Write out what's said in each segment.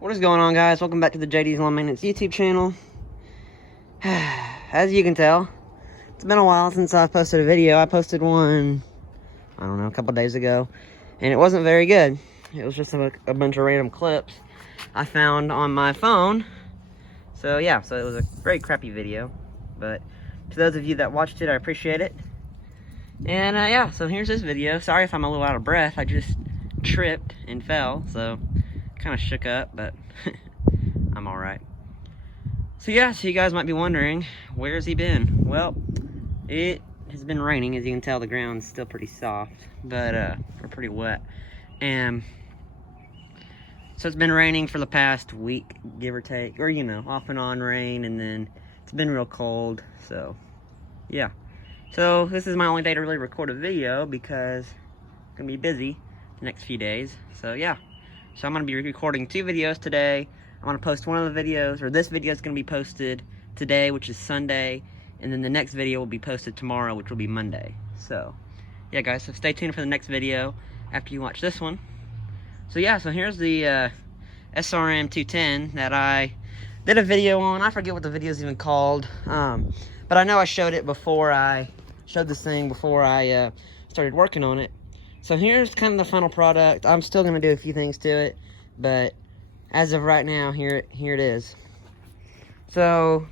What is going on, guys? Welcome back to the JD's Lawn Maintenance YouTube channel. As you can tell, it's been a while since I've posted a video. I posted one, I don't know, a couple days ago, and it wasn't very good. It was just a bunch of random clips I found on my phone. So yeah, so it was a very crappy video. But to those of you that watched it, I appreciate it. And yeah, so here's this video. Sorry if I'm a little out of breath. I just tripped and fell, so kind of shook up, but I'm alright. So yeah, so you guys might be wondering, where's he been? Well, it has been raining. As you can tell, the ground's still pretty soft, but we're pretty wet. And so it's been raining for the past week, give or take, or you know, off and on rain, and then it's been real cold. So yeah, so this is my only day to really record a video because I'm gonna be busy the next few days. So yeah, so I'm gonna be recording 2 videos today. I'm gonna post one of the videos, or this video is gonna be posted today, which is Sunday, and then the next video will be posted tomorrow, which will be Monday. So yeah, guys, so stay tuned for the next video after you watch this one. So yeah, so here's the SRM 210 that I did a video on. I forget what the video is even called, but I know I showed it before. I showed this thing before I started working on it. So here's kind of the final product. I'm still going to do a few things to it, but as of right now, here it is. So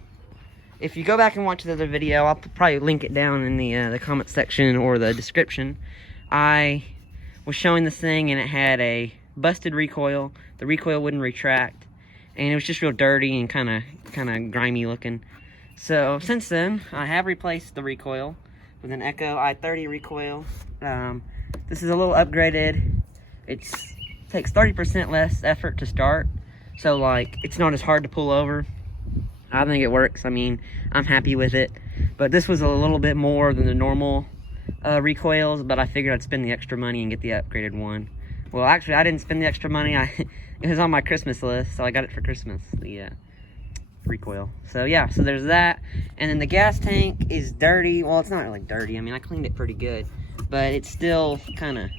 if you go back and watch the other video, I'll probably link it down in the comment section or the description. I was showing this thing and it had a busted recoil. The recoil wouldn't retract, and it was just real dirty and kind of grimy looking. So since then, I have replaced the recoil with an Echo i30 recoil. This is a little upgraded. It takes 30% less effort to start, so like it's not as hard to pull over. I think it works. I mean, I'm happy with it, but this was a little bit more than the normal recoils, but I figured I'd spend the extra money and get the upgraded one. Well, actually, I didn't spend the extra money. It was on my Christmas list, so I got it for Christmas, the recoil. So yeah, so there's that. And then the gas tank is dirty. Well, it's not really dirty. I mean, I cleaned it pretty good, but it's still kind of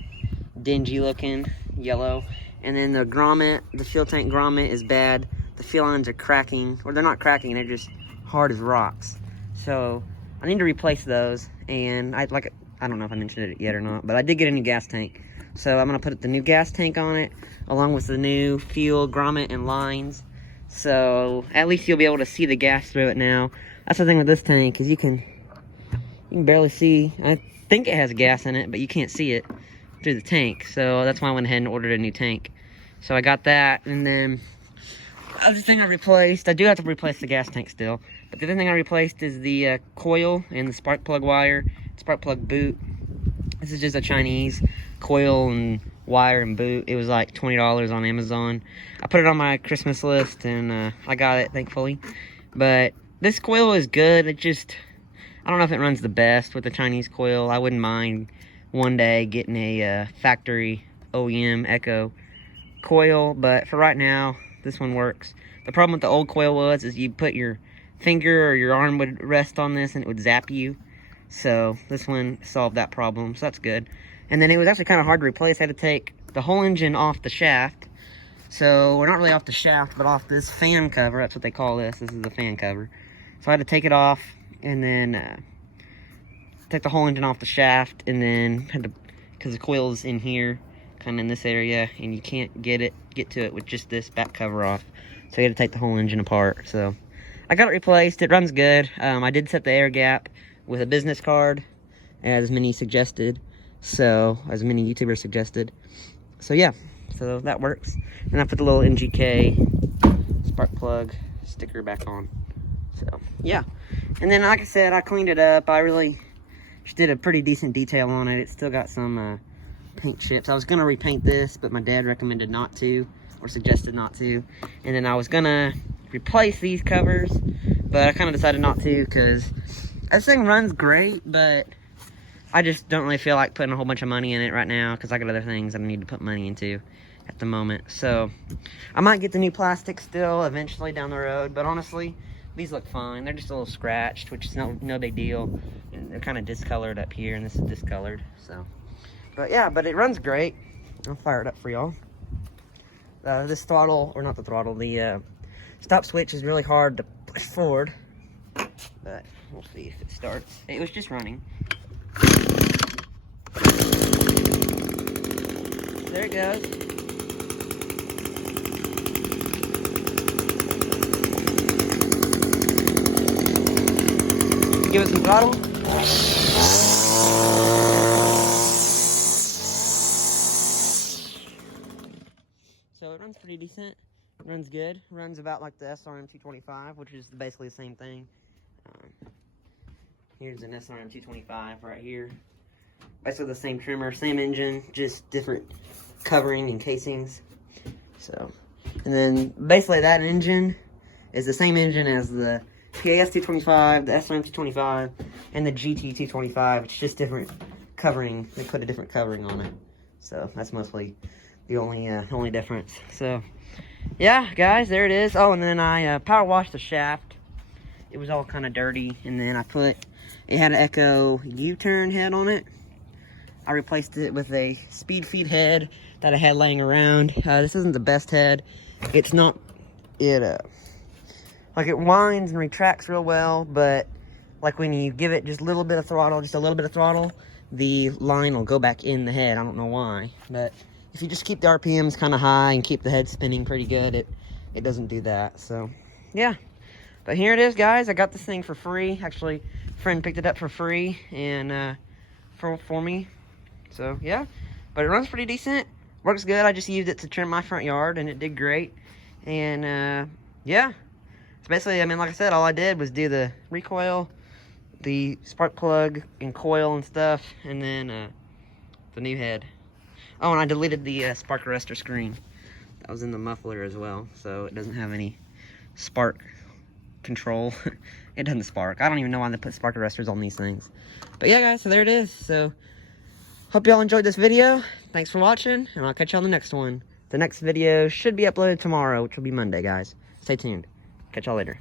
dingy looking, yellow. And then the grommet, the fuel tank grommet is bad. The fuel lines are cracking, or they're not cracking, they're just hard as rocks. So I need to replace those, and I don't know if I mentioned it yet or not, but I did get a new gas tank. So I'm gonna put the new gas tank on it, along with the new fuel grommet and lines. So at least you'll be able to see the gas through it now. That's the thing with this tank, is you can barely see. I think it has gas in it, but you can't see it through the tank. So that's why I went ahead and ordered a new tank. So I got that, and then the other thing I replaced, I do have to replace the gas tank still, but the other thing I replaced is the coil and the spark plug wire, spark plug boot. This is just a Chinese coil and wire and boot. It was like $20 on Amazon. I put it on my Christmas list, and I got it, thankfully. But this coil is good. It just, I don't know if it runs the best with the Chinese coil. I wouldn't mind one day getting a factory OEM Echo coil, but for right now, this one works. The problem with the old coil is you put your finger or your arm would rest on this and it would zap you. So this one solved that problem, so that's good. And then it was actually kind of hard to replace. I had to take the whole engine off the shaft. So we're not really off the shaft, but off this fan cover. That's what they call this. This is the fan cover. So I had to take it off, and then take the whole engine off the shaft, and then had to, because the coil's in here, kind of in this area, and you can't get to it with just this back cover off. So you had to take the whole engine apart. So I got it replaced. It runs good. I did set the air gap with a business card, as many suggested. So, as many YouTubers suggested. So yeah, so that works. And I put the little NGK spark plug sticker back on. So yeah, and then like I said, I cleaned it up. I really just did a pretty decent detail on it. It's still got some paint chips. I was gonna repaint this, but my dad recommended not to, or suggested not to. And then I was gonna replace these covers, but I kind of decided not to, because this thing runs great, but I just don't really feel like putting a whole bunch of money in it right now, because I got other things I need to put money into at the moment. So I might get the new plastic still eventually down the road, but honestly, these look fine. They're just a little scratched, which is no big deal. And they're kind of discolored up here, and this is discolored. So, but yeah, but it runs great. I'll fire it up for y'all. this throttle, or not the throttle, the stop switch is really hard to push forward. But we'll see if it starts. It was just running. There it goes. Give it some throttle. So it runs pretty decent. It runs good. It runs about like the SRM 225, which is basically the same thing. Here's an SRM 225 right here. Basically the same trimmer, same engine, just different covering and casings. So, and then basically that engine is the same engine as the PAS 225, the SRM 225, and the GT 225. It's just different covering. They put a different covering on it. So that's mostly the only difference. So yeah, guys, there it is. Oh, and then I power washed the shaft. It was all kind of dirty, and then it had an Echo U-turn head on it. I replaced it with a speed feed head that I had laying around. This isn't the best head. It's not, like it winds and retracts real well, but like when you give it just a little bit of throttle, the line will go back in the head. I don't know why, but if you just keep the RPMs kind of high and keep the head spinning pretty good, it doesn't do that. So yeah, but here it is, guys. I got this thing for free. Actually, a friend picked it up for free and for me. So yeah, but it runs pretty decent. Works good. I just used it to trim my front yard, and it did great. And yeah, so basically, I mean, like I said, all I did was do the recoil, the spark plug and coil and stuff, and then the new head. Oh, and I deleted the spark arrestor screen. That was in the muffler as well, so it doesn't have any spark control. It doesn't spark. I don't even know why they put spark arresters on these things. But yeah, guys, so there it is. So hope y'all enjoyed this video. Thanks for watching, and I'll catch y'all on the next one. The next video should be uploaded tomorrow, which will be Monday, guys. Stay tuned. Catch y'all later.